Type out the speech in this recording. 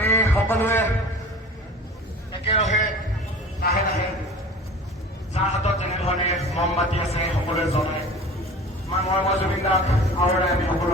আমি সকলোৱে একেৰাহে লাহে লাহে যাৰ হাতত যেনেধৰণে মমবাতি আছে সকলোৱে জ্বলাই আমাৰ মৰমৰ জুবিন দাক আওৰাই আমি সকলোৱে